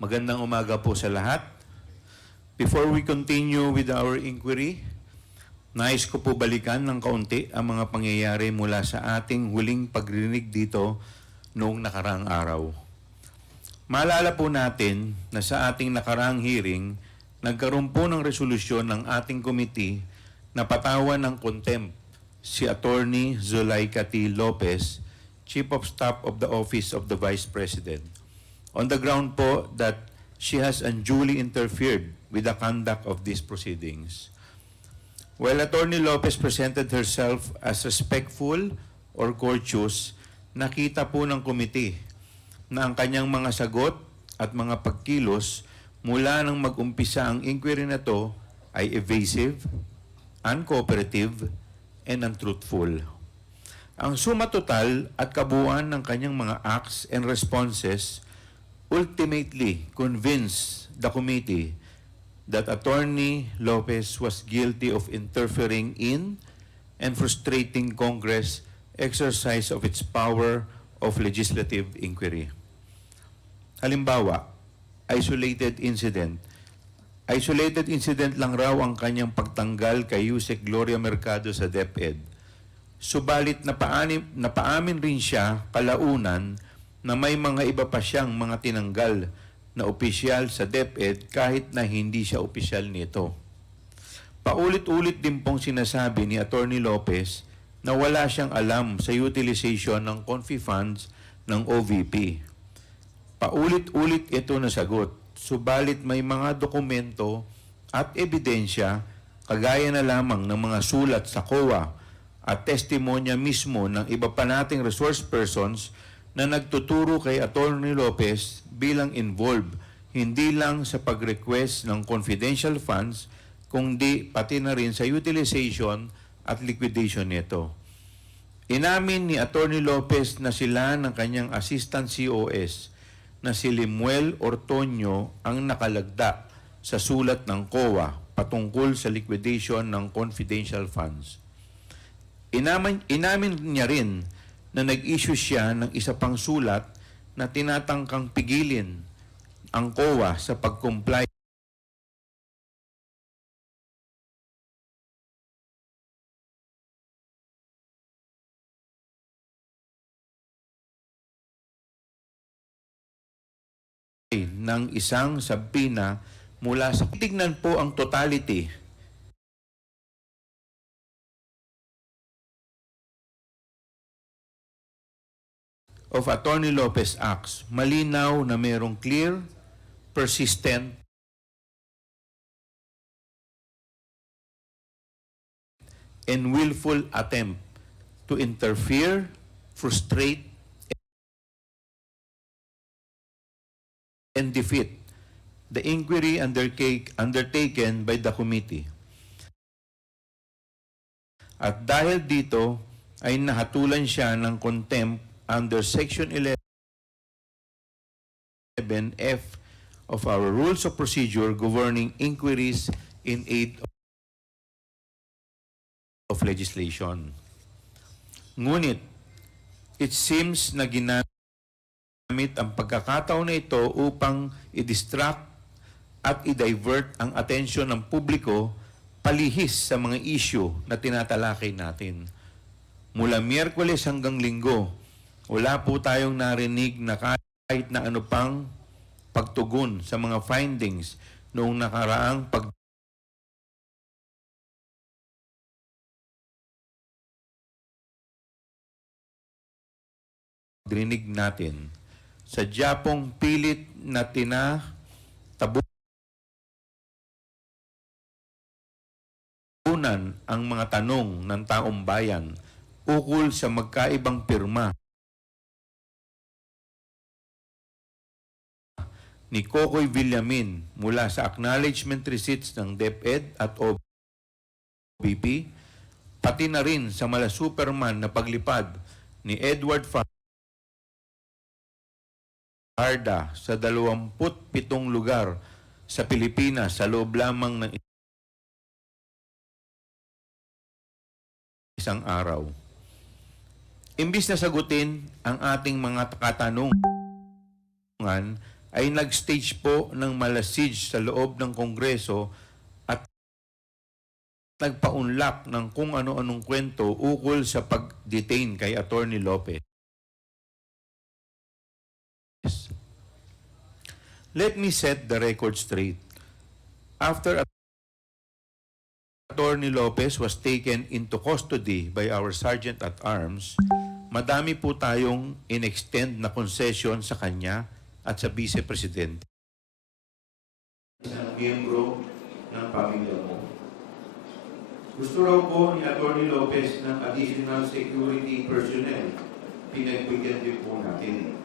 Magandang umaga po sa lahat. Before we continue with our inquiry, nais ko po balikan ng kaunti ang mga pangyayari mula sa ating huling pagrinig dito noong nakaraang araw. Maalala po natin na sa ating nakaraang hearing, nagkaroon po ng resolusyon ng ating committee na patawan ng contempt si Attorney Zulaika T. Lopez, Chief of Staff of the Office of the Vice President, on the ground po that she has unduly interfered with the conduct of these proceedings. While Attorney Lopez presented herself as respectful or courteous, nakita po ng committee na ang kanyang mga sagot at mga pagkilos mula nang mag-umpisa ang inquiry na to ay evasive, uncooperative, and untruthful. Ang suma total at kabuuan ng kanyang mga acts and responses ultimately convinced the committee that Attorney Lopez was guilty of interfering in and frustrating Congress' exercise of its power of legislative inquiry. Halimbawa, isolated incident lang raw ang kanyang pagtanggal kay Yusek Gloria Mercado sa DepEd. Subalit napaamin rin siya kalaunan na may mga iba pa siyang mga tinanggal na opisyal sa DepEd kahit na hindi siya opisyal nito. Paulit-ulit din pong sinasabi ni Attorney Lopez na wala siyang alam sa utilization ng confi funds ng OVP. Paulit-ulit ito na sagot, subalit may mga dokumento at ebidensya kagaya na lamang ng mga sulat sa COA at testimonya mismo ng iba pa nating resource persons na nagtuturo kay Attorney Lopez bilang involved hindi lang sa pag-request ng confidential funds kundi pati na rin sa utilization at liquidation nito. Inamin ni Attorney Lopez na sila ng kanyang assistant COS na si Limuel Ortonio ang nakalagda sa sulat ng COA patungkol sa liquidation ng confidential funds. Inamin niya rin na nag-issue siya ng isa pang sulat na tinatangkang pigilin ang COA sa pag-comply ng isang sabina mula sa... Tignan po ang totality of Attorney Lopez Acts. Malinaw na mayroong clear, persistent, and willful attempt to interfere, frustrate, and defeat the inquiry undertaken by the committee. At dahil dito ay nahatulan siya ng contempt under Section 11F of our Rules of Procedure governing inquiries in aid of legislation. Ngunit, it seems na ginamit ang pagkakataon na ito upang i-distract at i-divert ang atensyon ng publiko palihis sa mga issue na tinatalakay natin. Mula Miyerkules hanggang Linggo, wala po tayong narinig na kahit na ano pang pagtugon sa mga findings noong nakaraang pagdinig natin. Sadya pong pilit na tinatabunan ang mga tanong ng taong bayan ukol sa magkaibang pirma ni Kokoy Villamin mula sa acknowledgement receipts ng DepEd at OVP, pati na rin sa mala Superman na paglipad ni Edward Fajarda sa 27 lugar sa Pilipinas sa loob lamang ng isang araw. Imbis na sagutin ang ating mga katanungan ay nag-stage po ng malasage sa loob ng Kongreso at nagpaunlak ng kung ano-anong kwento ukol sa pag-detain kay Atty. Lopez. Let me set the record straight. After Atty. Lopez was taken into custody by our Sergeant at Arms, madami po tayong in-extend na concession sa kanya at sa Vice Presidente. Isang miyembro ng pamilya mo. Gusto raw po ni Atty. Lopez ng additional security personnel. Pinagbigyan din po natin.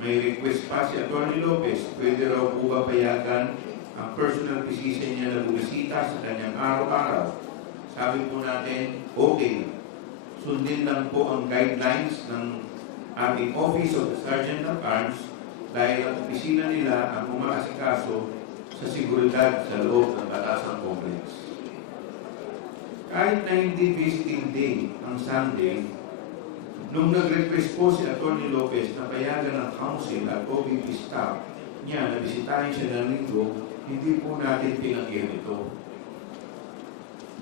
May request pa si Atty. Lopez, pwede raw po ba payagan ang personal physician niya na bumisita sa kanyang araw-araw. Sabi po natin, okay. Sundin lang po ang guidelines ng ating Office of the Sergeant at Arms dahil ang opisina nila ang umaasikaso sa seguridad sa loob ng Batasan Complex. Kahit na hindi visiting day ang Sunday, nung nag-request po si Atty. Lopez na payagan ng council at OVP staff niya na bisitahin siya ng linggo, hindi po natin pinagyan ito.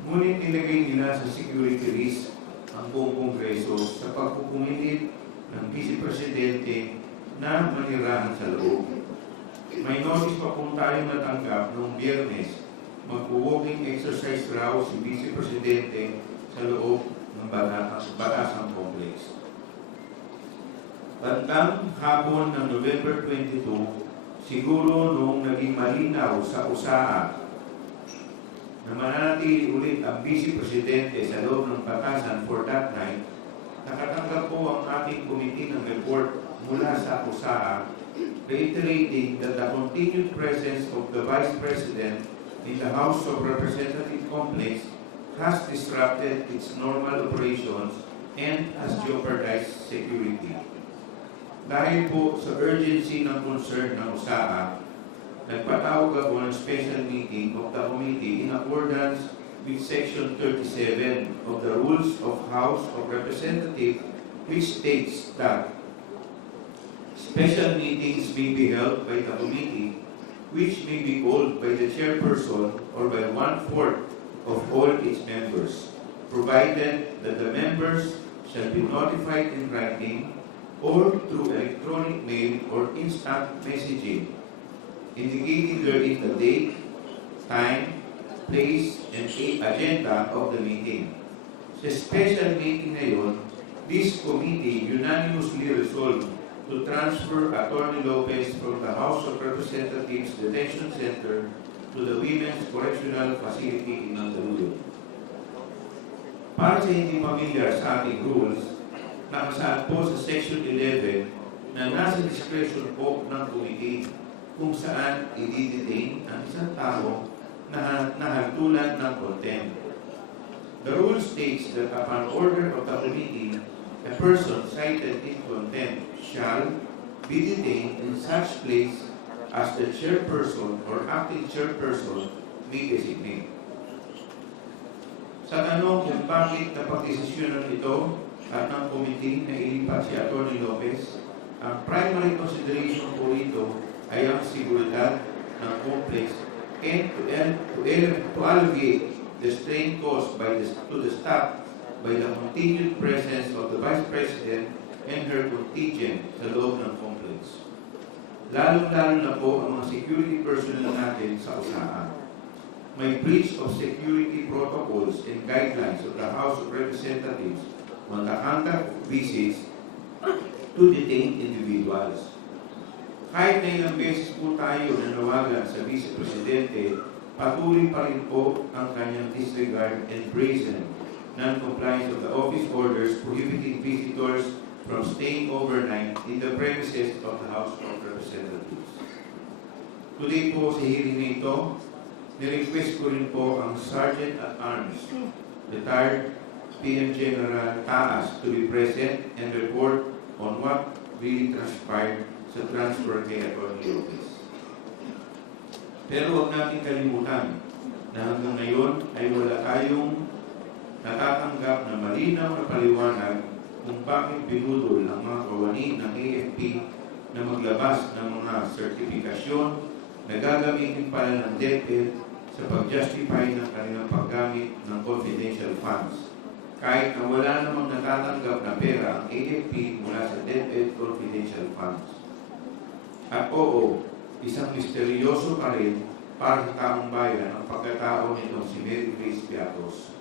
Ngunit nilagay nila sa security risk ang buong Kongreso sa pagpupumilit ng Vice Presidente na manirahan sa loob. May notice pa po tayong natanggap noong Biyernes, mag-walking exercise raw si Vice Presidente sa loob ng Batasan Complex. Bandang hapon ng November 22, siguro noong naging malinaw sa USAA na mananatili ulit ang Vice Presidente sa loob ng Batasan for that night, nakatanggap po ang ating committee ng report mula sa USAA reiterating that the continued presence of the Vice President in the House of Representatives complex has disrupted its normal operations and has jeopardized security. Dahil po sa urgency ng concern ng USAA, nagpatawag ako ng special meeting of the committee in accordance with Section 37 of the Rules of House of Representatives, which states that special meetings may be held by the committee, which may be called by the chairperson or by 1/4 of all its members, provided that the members shall be notified in writing or through electronic mail or instant messaging, indicating therein the date, time, place, and agenda of the meeting. Sa special meeting na yun, this committee unanimously resolved to transfer Atty. Lopez from the House of Representatives Detention Center to the Women's Correctional Facility in Mandaluyong. Para sa hindi familiar sa ating rules, nakasaad po sa Section 11 na nasa discretion po ng committee kung saan i-detain ang isang tao na nahagtulan ng contempt. The rule states that upon order of the committee, a person cited in contempt shall be detained in such place as the chairperson or acting chairperson may designate. Sa tanong kung bakit napagdesisyonan ito at ng committee na ilipat si Atty. Lopez, ang primary consideration po rito ay ang seguridad ng complex and to alleviate the strain caused to the staff by the continued presence of the Vice President and her contingent sa loob ng complex. Lalong-lalo na po ang mga security personnel natin sa USAA. May breach of security protocols and guidelines of the House of Representatives on the conduct of visits to detained individuals. Kahit na ilang beses po tayo nanawagan sa Vice Presidente, patuloy pa rin po ang kanyang disregard and brazen non-compliance of the office orders prohibiting visitors from staying overnight in the premises of the House of Representatives. Today po sa hearing na ito, nirequest ko rin po ang Sergeant at Arms, retired PM General Taas, to be present and report on what really transpired sa transfer kay Atty. Lopez. Pero huwag natin kalimutan na hanggang ngayon ay wala tayong natatanggap na malinaw na paliwanag kung bakit binudol ang mga kawani ng AFP na maglabas ng mga sertifikasyon na gagamitin pala ng DepEd sa pag-justify ng kanilang paggamit ng confidential funds. Kahit na wala namang natatanggap na pera ang AFP mula sa DepEd confidential funds. At oo, isang misteryoso pa rin para sa taong bayan ang pagkatao nitong si Mary Grace Piatos.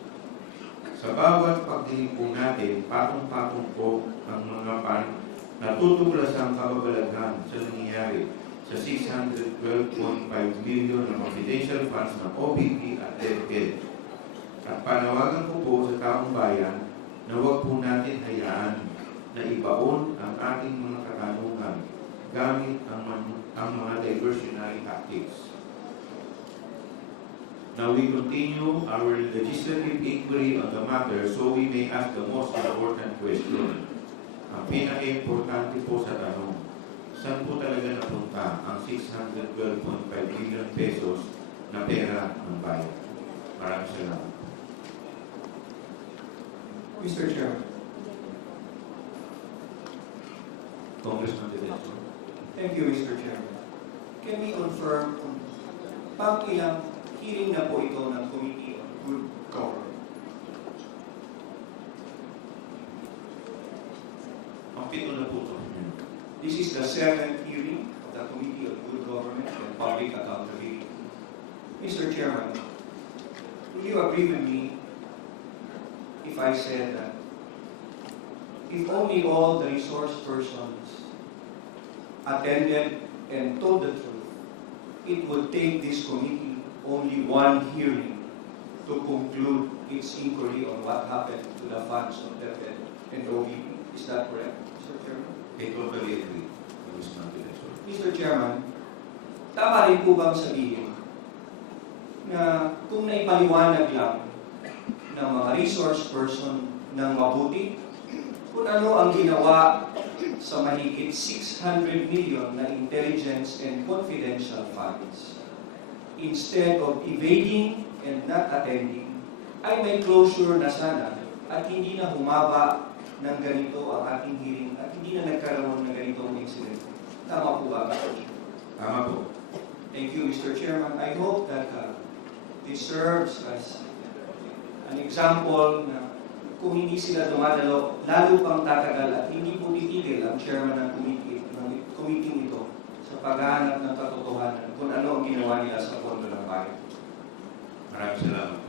Sa bawat pagdinig po natin, patong-patong po ang mga natutuglasang kababalaghan sa nangyayari sa 612.5 million na confidential funds ng OBP at DepEd. At panawagan ko po sa taong bayan na huwag po natin hayaan na ibaon ang ating mga katanungan gamit ang mga diversionary tactics. Now we continue our legislative inquiry on the matter so we may ask the most important question. Ang pinaka-importante po sa tanong, saan po talaga napunta ang 612.5 million pesos na pera ng bayan? Maraming salamat. Mr. Chair. Congressman De Leon. Thank you, Mr. Chair. Can we confirm kung pang-ilang hearing na po ito ng Committee on Good Government? Ang pito na po ito. This is the 7th hearing of the Committee on Good Government and Public Accountability. Mr. Chairman, will you agree with me if I said that if only all the resource persons attended and told the truth, it would take this committee only one hearing to conclude its inquiry on what happened to the funds of DepEd and OBP. Is that correct, Mr. Chairman? I totally agree. Congressman De Leon. Mr. Chairman, tama rin po bang sabihin na kung naipaliwanag lang ng mga resource person ng mabuti kung ano ang ginawa sa mahigit 600 million na intelligence and confidential funds, instead of evading and not attending, ay may closure na sana at hindi na humaba ng ganito ang ating hearing at hindi na nagkaroon ng ganitong incident. Tama po ba, Mr. Chair? Tama po. Thank you, Mr. Chairman. I hope that this serves as an example na kung hindi sila dumadalo, lalo pang tatagal at hindi po titigil ang chairman ng committee nito sa paghahanap ng katotohanan kung ano ang ginawa nila sa pondo ng bayan. Maraming salamat.